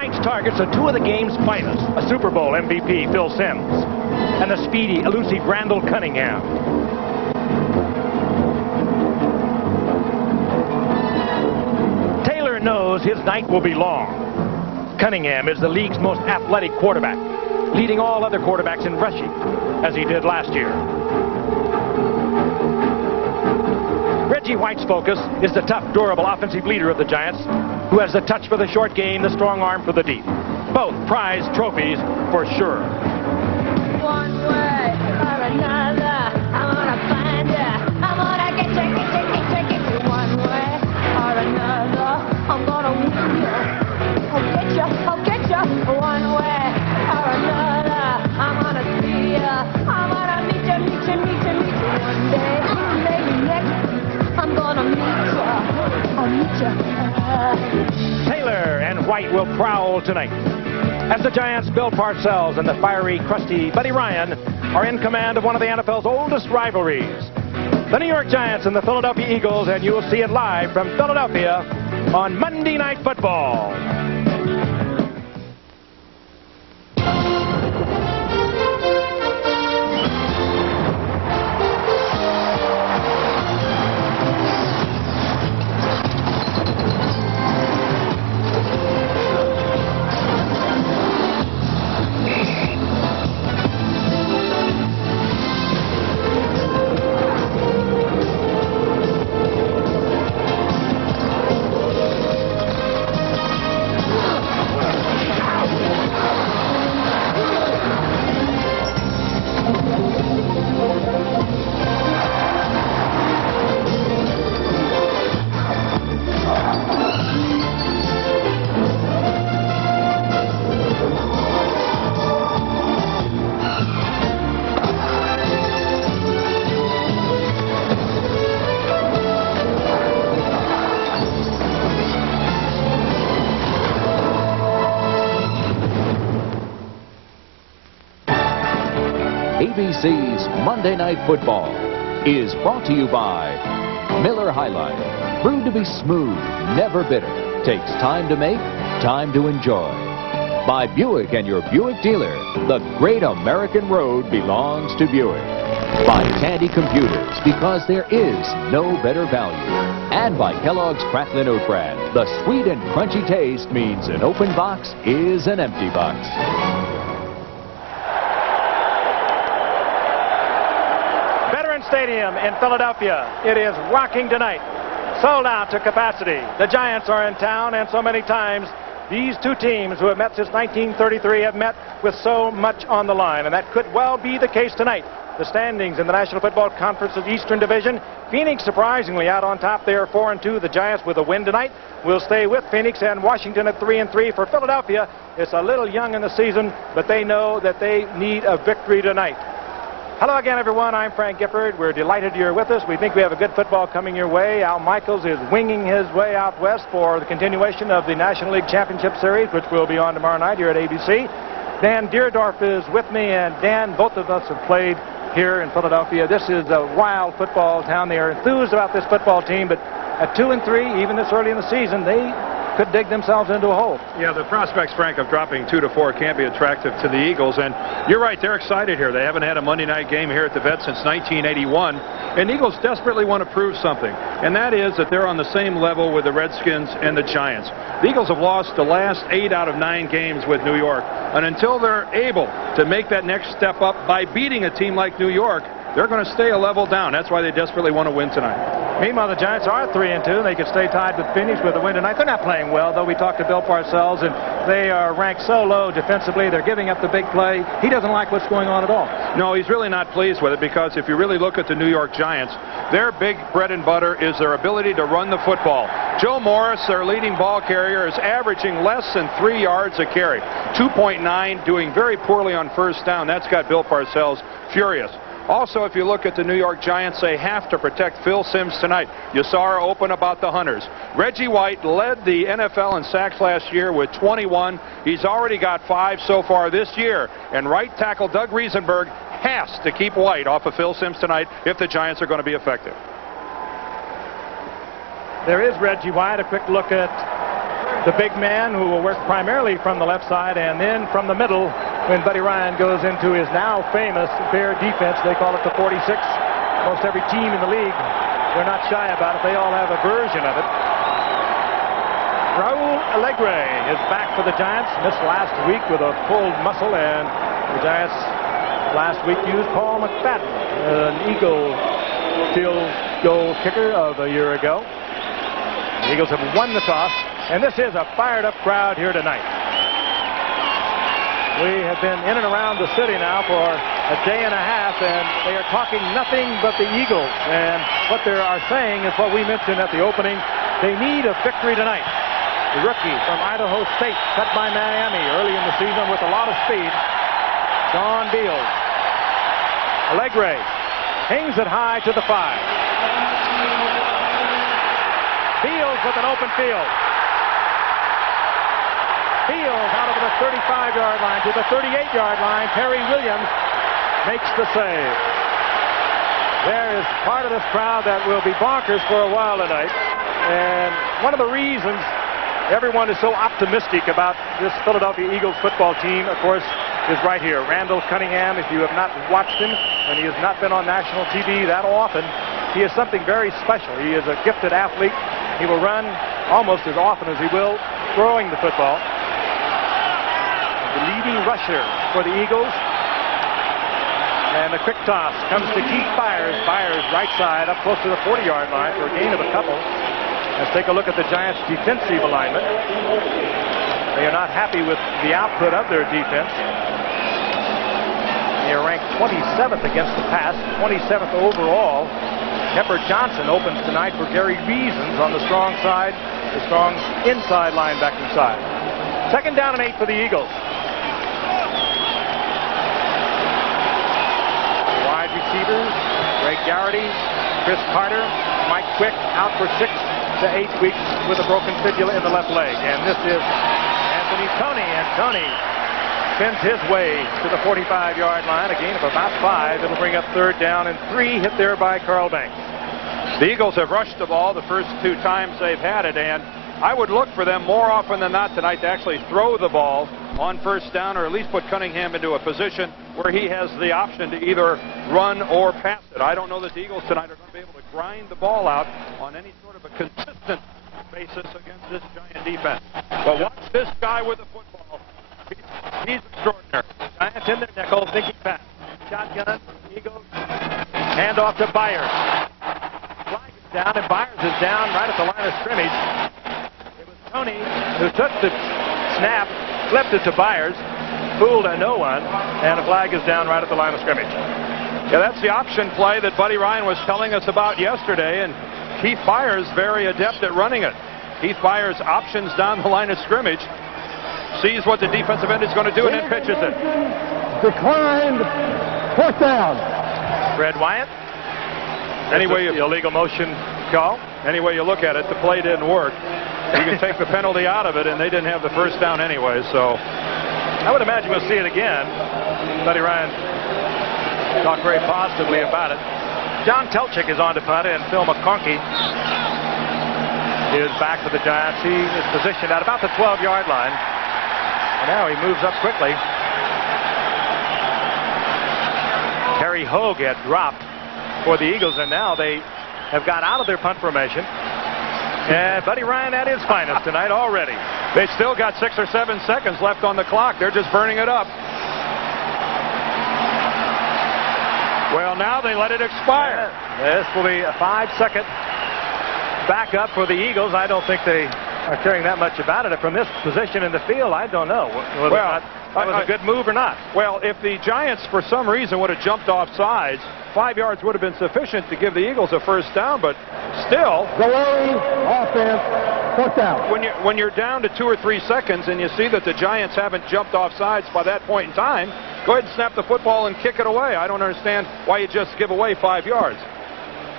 Giants targets are two of the game's finest, a Super Bowl MVP, Phil Simms, and the speedy, elusive Randall Cunningham. Taylor knows his night will be long. Cunningham is the league's most athletic quarterback, leading all other quarterbacks in rushing, as he did last year. Reggie White's focus is the tough, durable offensive leader of the Giants, who has the touch for the short game, the strong arm for the deep. Both prize trophies for sure. One way or another, I'm gonna find ya. I'm gonna get you. One way or another, I'm gonna win ya. I'll get ya. One way or another, I'm gonna see ya. I'm gonna meet ya. One day, maybe next week, I'm gonna meet ya. I'll meet ya. Taylor and White will prowl tonight, as the Giants' Bill Parcells and the fiery, crusty Buddy Ryan are in command of one of the NFL's oldest rivalries, the New York Giants and the Philadelphia Eagles, and you'll see it live from Philadelphia on Monday Night Football. ABC's Monday Night Football is brought to you by Miller High Life. Brewed to be smooth, never bitter. Takes time to make, time to enjoy. By Buick and your Buick dealer. The great American road belongs to Buick. By Tandy Computers, because there is no better value. And by Kellogg's Cracklin' Oat Bran. The sweet and crunchy taste means an open box is an empty box. Stadium in Philadelphia. It is rocking tonight. Sold out to capacity. The Giants are in town, and so many times these two teams who have met since 1933 have met with so much on the line, and that could well be the case tonight. The standings in the National Football Conference's Eastern Division, Phoenix surprisingly out on top. They are 4-2. The Giants with a win tonight will stay with Phoenix, and Washington at 3-3. For Philadelphia, it's a little young in the season, but they know that they need a victory tonight. Hello again, everyone. I'm Frank Gifford. We're delighted you're with us. We think we have a good football coming your way. Al Michaels is winging his way out west for the continuation of the National League Championship Series, which will be on tomorrow night here at ABC. Dan Deerdorf is with me, and Dan, both of us have played here in Philadelphia. This is a wild football town. They are enthused about this football team, but at 2-3, even this early in the season, they could dig themselves into a hole. Yeah, the prospects, Frank, of dropping 2-4 can't be attractive to the Eagles, and you're right, they're excited here. They haven't had a Monday night game here at the Vet since 1981, and the Eagles desperately want to prove something, and that is that they're on the same level with the Redskins and the Giants. The Eagles have lost the last 8 out of 9 games with New York, and until they're able to make that next step up by beating a team like New York, they're going to stay a level down. That's why they desperately want to win tonight. Meanwhile, the Giants are 3-2. They could stay tied with Phoenix with a win tonight. They're not playing well, though. We talked to Bill Parcells, and they are ranked so low defensively. They're giving up the big play. He doesn't like what's going on at all. No, he's really not pleased with it, because if you really look at the New York Giants, their big bread and butter is their ability to run the football. Joe Morris, their leading ball carrier, is averaging less than 3 yards a carry. 2.9, doing very poorly on first down. That's got Bill Parcells furious. Also, if you look at the New York Giants, they have to protect Phil Simms tonight. You saw her open about the Hunters. Reggie White led the NFL in sacks last year with 21. He's already got 5 so far this year. And right tackle Doug Riesenberg has to keep White off of Phil Simms tonight if the Giants are going to be effective. There is Reggie White. A quick look at the big man who will work primarily from the left side and then from the middle when Buddy Ryan goes into his now famous bear defense. They call it the 46. Most every team in the league, they're not shy about it. They all have a version of it. Raul Alegre is back for the Giants. Missed last week with a pulled muscle, and the Giants last week used Paul McFadden, an Eagle field goal kicker of a year ago. The Eagles have won the toss, and this is a fired-up crowd here tonight. We have been in and around the city now for a day and a half, and they are talking nothing but the Eagles. And what they are saying is what we mentioned at the opening. They need a victory tonight. The rookie from Idaho State, cut by Miami early in the season with a lot of speed, Sean Beals. Alegre hangs it high to the 5. Beals with an open field. Beals out of the 35-yard line to the 38-yard line. Perry Williams makes the save. There is part of this crowd that will be bonkers for a while tonight. And one of the reasons everyone is so optimistic about this Philadelphia Eagles football team, of course, is right here. Randall Cunningham, if you have not watched him, and he has not been on national TV that often, he is something very special. He is a gifted athlete. He will run almost as often as he will throwing the football. The leading rusher for the Eagles. And the quick toss comes to Keith Byers. Byers right side up close to the 40-yard line for a gain of a couple. Let's take a look at the Giants' defensive alignment. They are not happy with the output of their defense. They are ranked 27th against the pass, 27th overall. Pepper Johnson opens tonight for Gary Reasons on the strong side, the strong inside linebacking side. 2nd down and 8 for the Eagles. Wide receivers, Greg Garrity, Chris Carter, Mike Quick out for 6 to 8 weeks with a broken fibula in the left leg. And this is Anthony Toney, and Toney sends his way to the 45-yard line, a gain of about 5. It'll bring up 3rd down and 3, hit there by Carl Banks. The Eagles have rushed the ball the first 2 times they've had it, and I would look for them more often than not tonight to actually throw the ball on 1st down, or at least put Cunningham into a position where he has the option to either run or pass it. I don't know that the Eagles tonight are going to be able to grind the ball out on any sort of a consistent basis against this Giant defense. But watch this guy with the football. He's extraordinary. Giants in their nickel, thinking pass. Shotgun, Eagles, hand off to Byers. Flag is down, and Byers is down right at the line of scrimmage. It was Toney who took the snap, flipped it to Byers, fooled no one, and a flag is down right at the line of scrimmage. Yeah, that's the option play that Buddy Ryan was telling us about yesterday, and Keith Byers very adept at running it. Keith Byers options down the line of scrimmage, sees what the defensive end is going to do, and then pitches it. Declined. 4th down. Fred Wyatt. Anyway, the illegal motion call. Any way you look at it, the play didn't work. You can take the penalty out of it, and they didn't have the 1st down anyway, so. I would imagine we'll see it again. Buddy Ryan talked very positively about it. John Telchik is on to punt, and Phil McConkey is back for the Giants. He is positioned at about the 12-yard line. And now he moves up quickly. Terry Hogue had dropped for the Eagles, and now they have got out of their punt formation. And Buddy Ryan at his finest tonight already. They still got 6 or 7 seconds left on the clock. They're just burning it up. Well, now they let it expire. This will be a 5-second backup for the Eagles. I don't think they are caring that much about it. From this position in the field, I don't know whether that was a good move or not. Well, if the Giants, for some reason, would have jumped off sides, 5 yards would have been sufficient to give the Eagles a 1st down, but still. Delayed offense. 4th down. When you're down to 2 or 3 seconds and you see that the Giants haven't jumped off sides by that point in time, go ahead and snap the football and kick it away. I don't understand why you just give away 5 yards.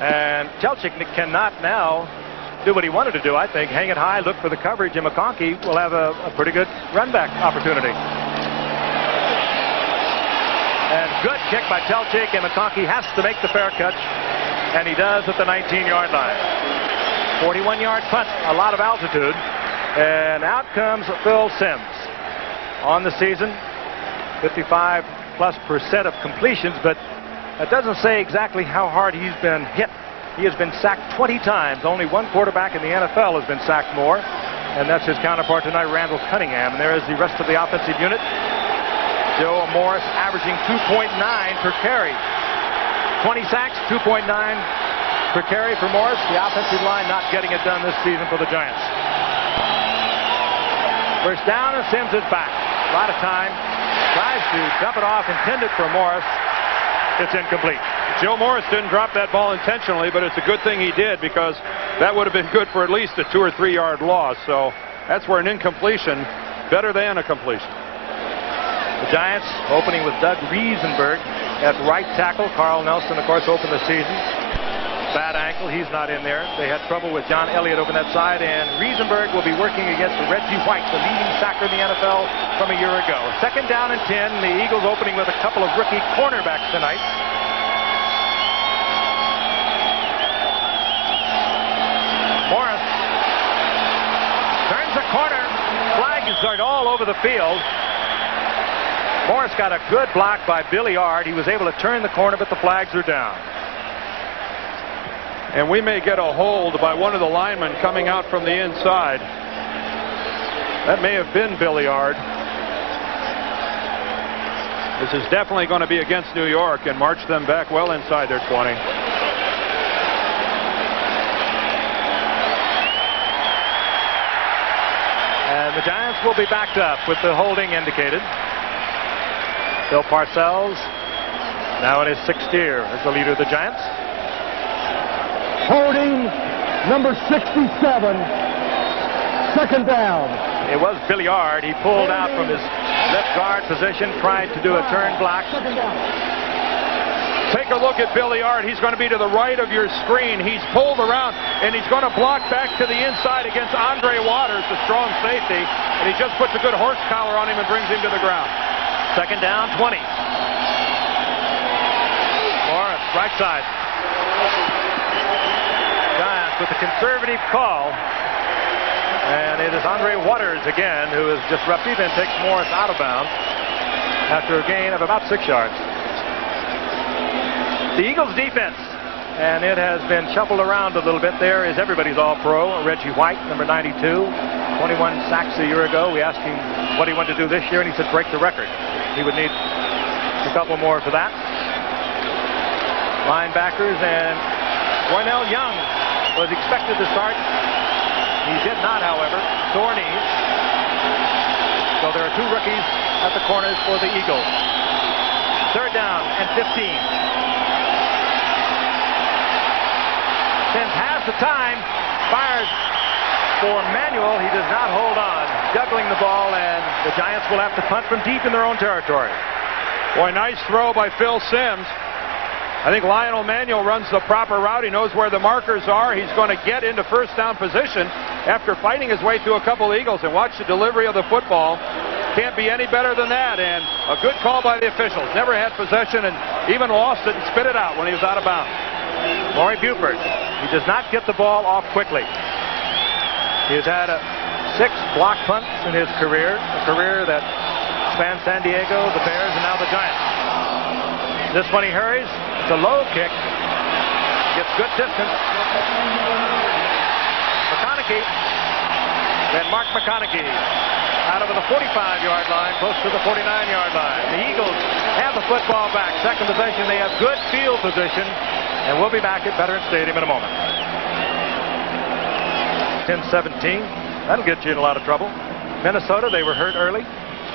And Telchik cannot now do what he wanted to do, I think. Hang it high, look for the coverage, and McConkey will have a pretty good run back opportunity. And good kick by Telchik, and McConkey has to make the fair catch, and he does at the 19-yard line. 41-yard punt, a lot of altitude. And out comes Phil Simms. On the season, 55+% of completions, but that doesn't say exactly how hard he's been hit. He has been sacked 20 times. Only one quarterback in the NFL has been sacked more, and that's his counterpart tonight, Randall Cunningham. And there is the rest of the offensive unit. Joe Morris averaging 2.9 per carry. 20 sacks, 2.9 per carry for Morris. The offensive line not getting it done this season for the Giants. First down, and Simms is back. A lot of time. Tries to dump it off, intended for Morris. It's incomplete. Joe Morris didn't drop that ball intentionally, but it's a good thing he did, because that would have been good for at least a 2 or 3 yard loss. So that's where an incompletion, better than a completion. The Giants opening with Doug Riesenberg at right tackle. Carl Nelson, of course, opened the season. Bad ankle, he's not in there. They had trouble with John Elliott over that side, and Riesenberg will be working against Reggie White, the leading sacker in the NFL from a year ago. Second down and 10. The Eagles opening with a couple of rookie cornerbacks tonight. Morris turns the corner. Flags are all over the field. Morris got a good block by Billy Ard. He was able to turn the corner, but the flags are down. And we may get a hold by one of the linemen coming out from the inside. That may have been Billy Ard. This is definitely going to be against New York and march them back well inside their 20. And the Giants will be backed up with the holding indicated. Bill Parcells, now in his 6th year as the leader of the Giants. Holding number 67. Second down. It was Billy Ard. He pulled out from his left guard position, tried to do a turn block. Take a look at Billy Ard. He's going to be to the right of your screen. He's pulled around, and he's going to block back to the inside against Andre Waters, the strong safety. And he just puts a good horse collar on him and brings him to the ground. Second down, 20. Morris, right side. Giants with a conservative call. And it is Andre Waters again who is disruptive and takes Morris out of bounds after a gain of about 6 yards. The Eagles defense, and it has been shuffled around a little bit. There is everybody's all-pro, Reggie White, number 92, 21 sacks a year ago. We asked him what he wanted to do this year, and he said break the record. He would need a couple more for that. Linebackers, and Cornell Young was expected to start. He did not, however. Sore knees. So there are 2 rookies at the corners for the Eagles. Third down and 15. Simms has the time, fires for Manuel. He does not hold on, juggling the ball, and the Giants will have to punt from deep in their own territory. Boy, nice throw by Phil Simms. I think Lionel Manuel runs the proper route. He knows where the markers are. He's going to get into first down position after fighting his way through a couple of Eagles, and watch the delivery of the football. Can't be any better than that, and a good call by the officials. Never had possession and even lost it and spit it out when he was out of bounds. Maury Buford, he does not get the ball off quickly. He has had 6 block punts in his career, a career that spans San Diego, the Bears, and now the Giants. This one he hurries. It's a low kick. Gets good distance. McConaughey. Then Mark McConaughey out over the 45-yard line, close to the 49-yard line. The Eagles have the football back. Second possession. They have good field position. And we'll be back at Veterans Stadium in a moment. 10-17. That'll get you in a lot of trouble. Minnesota, they were hurt early.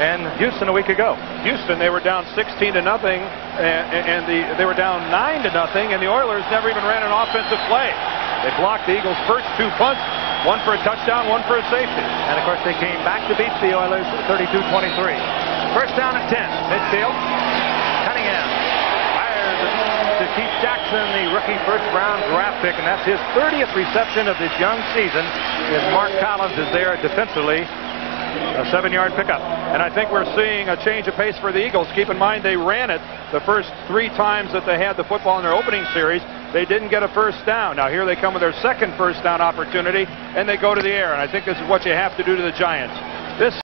And Houston a week ago. Houston, they were down 16-0, and they were down 9-0, and the Oilers never even ran an offensive play. They blocked the Eagles' first 2 punts, one for a touchdown, one for a safety. And of course, they came back to beat the Oilers 32-23. First down and 10. Midfield. Cunningham fires to Keith Jackson, the rookie first-round draft pick, and that's his 30th reception of this young season. As Mark Collins is there defensively. A 7-yard pickup. And I think we're seeing a change of pace for the Eagles. Keep in mind they ran it the first 3 times that they had the football in their opening series. They didn't get a first down. Now here they come with their second first down opportunity, and they go to the air. And I think this is what you have to do to the Giants. This